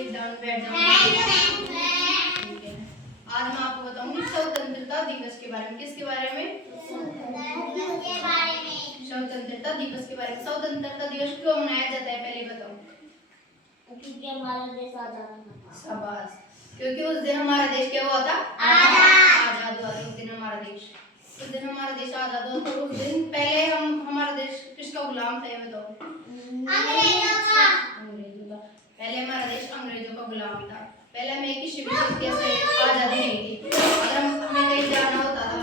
Sit down, बैठ जाओ। ठीक है, आज मैं आपको बताऊंगी स्वतंत्रता दिवस के बारे में। किसके बारे में? स्वतंत्रता दिवस के बारे में। स्वतंत्रता दिवस क्यों मनाया जाता है पहले बताओ। क्योंकि हमारा देश आजाद था। शाबाश, क्योंकि उस दिन हमारा देश क्या हुआ था? आजाद हुआ था उस दिन हमारा देश। उस दिन हमारा देश आजाद हुआ था। उस दिन पहले हमारा देश किसका गुलाम था ये बताओ। अंग्रेजों का। पहले हमारा देश अंग्रेजों का गुलाम था। पहले हमें किसी भी तरीके से आजादी नहीं थी। अगर हमें कहीं जाना होता था,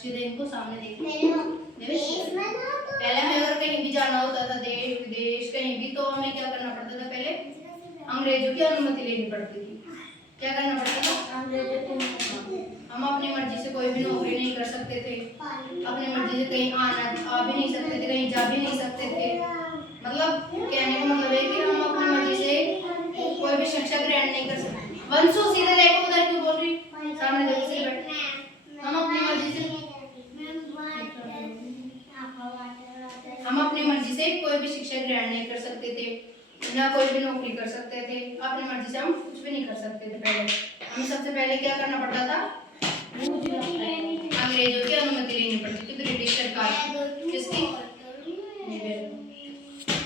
सीधे इनको सामने देखिए, पहले हमें अगर कहीं भी जाना होता था, देश विदेश कहीं भी, तो हमें क्या करना पड़ता था? पहले अंग्रेजों की अनुमति लेनी पड़ती थी। क्या करना पड़ता था? अंग्रेजों की अनुमति। हम अपनी मर्जी से कोई भी नौकरी नहीं कर सकते थे, अपनी मर्जी से कहीं आ भी नहीं सकते थे, कहीं जा भी नहीं सकते थे। मतलब कहने का मतलब है कि हम अपनी मर्जी से कोई भी शिक्षा ग्रहण नहीं कर सकते। वंशो सीधे देखो, उधर क्यों बोल रही? सामने देखो, सीधे बैठ। हम अपनी मर्जी से कोई भी शिक्षा ग्रहण नहीं कर सकते थे, ना कोई भी नौकरी कर सकते थे। अपनी मर्जी से हम कुछ भी नहीं कर सकते थे। पहले हमें सबसे पहले क्या करना पड़ता था? अंग्रेजों की अनुमति लेनी पड़ती थी, ब्रिटिश सरकार किसकी?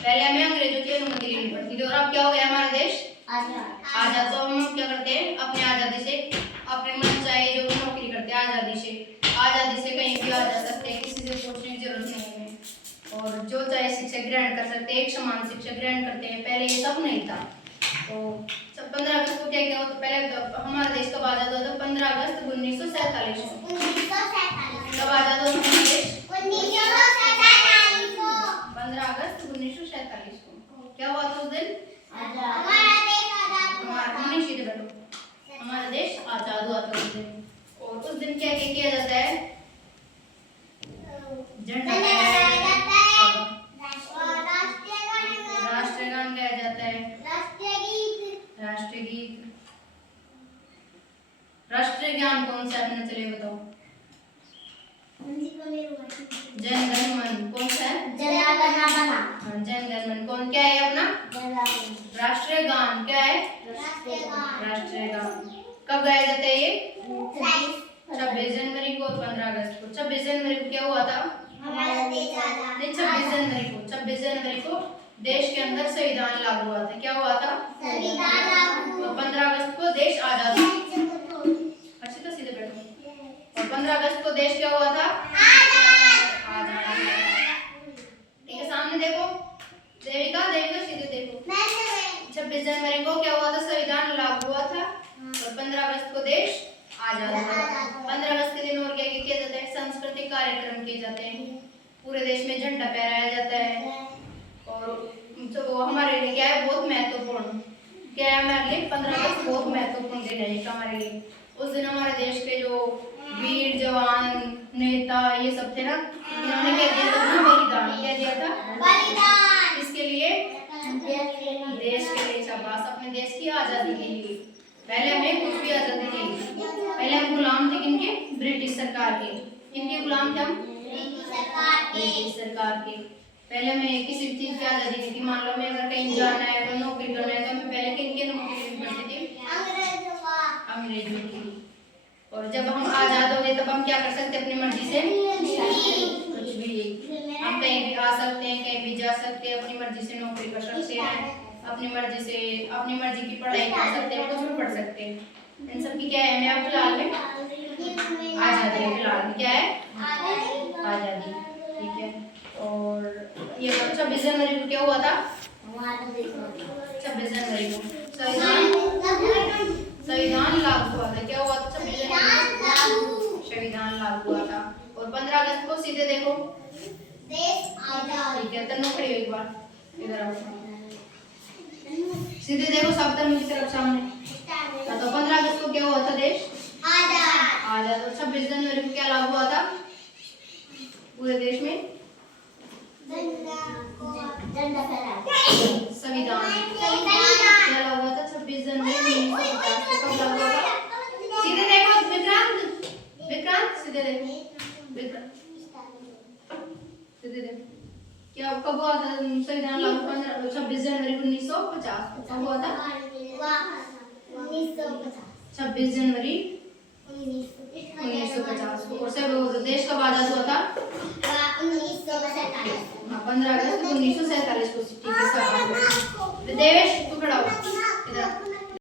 पहले हमें अंग्रेजों की अनुमति लेनी पड़ती थी। और अब क्या हो गया? हमारा देश आजाद। तो हम क्या करते हैं? अपनी आजादी से अपने मन चाहे जो भी नौकरी करते हैं, आजादी से कहीं भी आ जा सकते हैं, किसी से पूछने की जरूरत नहीं है। और जो चाहे शिक्षा ग्रहण कर सकते हैं, एक समान शिक्षा ग्रहण करते हैं। पहले ये सब नहीं था। तो 15 अगस्त को क्या क्या होता? पहले तो हमारा देश कब आजाद हुआ था? 15 अगस्त 1947 को। कब आजाद हुआ हमारा देश? 15 अगस्त 1947 को। क्या हुआ था उस दिन? हमारा देश आजाद हुआ था उस दिन। और उस दिन क्या क्या किया जाता है? झंडा फहराया जाता है, राष्ट्रीय गान गाया जाता है, राष्ट्रीय गीत। राष्ट्रीय गान कौन सा अपने चले बताओ। जन गण मन। कौन सा है? जन गण मन। कौन क्या है अपना? राष्ट्रीय गान क्या है? राष्ट्रीय गान। कब गाया जाता है ये? 26 जनवरी को और 15 अगस्त को। 26 जनवरी को क्या हुआ था? नहीं, 26 जनवरी को देश के अंदर संविधान लागू हुआ था। क्या हुआ था? और 15 अगस्त को देश आजाद हुआ। अच्छी तरह सीधे बैठो। और 15 अगस्त को देश क्या हुआ था? आजाद। ठीक है, सामने देखो, देविका सीधे देखो। 26 जनवरी को क्या हुआ था? संविधान लागू हुआ था। और 15 अगस्त को देश आजाद हुआ। 15 अगस्त के दिन और क्या क्या किया जाता है? सांस्कृतिक कार्यक्रम किए जाते हैं, पूरे देश में झंडा फहराया जाता है। और तो हमारे लिए क्या है? बहुत महत्वपूर्ण क्या है हमारे लिए? 15 अगस्त बहुत महत्वपूर्ण दिन है हमारे लिए। उस दिन हमारे देश के जो वीर जवान नेता ये सब थे ना, इन्होंने क्या दिया था ना? बलिदान। क्या दिया था? इसके लिए? देश के लिए। शाबाश, अपने देश की आजादी के लिए। पहले हमें कुछ भी आजादी नहीं थी। पहले हम गुलाम थे किनके? ब्रिटिश सरकार के। किनके गुलाम थे हम? ब्रिटिश सरकार के। पहले हमें किसी भी चीज की आजादी नहीं थी। मान लो हमें अगर कहीं जाना है, कोई नौकरी करना है, तो हमें पहले किनकी अनुमति लेनी पड़ती थी? अंग्रेजों की। और जब हम आजाद हो गए तब हम क्या कर सकते हैं? अपनी मर्जी से कुछ भी, हम कहीं भी आ सकते हैं, कहीं भी जा सकते हैं, अपनी मर्जी से नौकरी कर सकते हैं, अपनी मर्जी से अपनी मर्जी की पढ़ाई कर सकते हैं, कुछ भी पढ़ सकते हैं। इन सब की क्या है? हमें फिलहाल में आजादी है। फिलहाल में क्या है? आजादी। ठीक है। और ये 26 जनवरी को क्या हुआ था? 26 जनवरी को संविधान लागू हुआ था। क्या हुआ था? 26 जनवरी को संविधान लागू हुआ था। और 15 अगस्त को सीधे देखो, ठीक है, तन्नू खड़ी हो एक बार, इधर आओ, सीधे देखो, सब तन्नू की तरफ सामने। तो 15 अगस्त को क्या हुआ था? देश आजाद। और 26 जनवरी को क्या लागू हुआ था पूरे देश में? संविधान। क्या लागू हुआ था? 26 जनवरी 1950 को। कब लागू हुआ था? सीधे देखो विक्रांत, सीधे देखो विक्रांत, सीधे देखो। क्या कब हुआ था संविधान लागू? 26 जनवरी 1950 को। कब हुआ था? 26 जनवरी 1950 को। और सब देश कब आजाद हुआ था? 15 अगस्त 1947 को। ठीक है, सब देश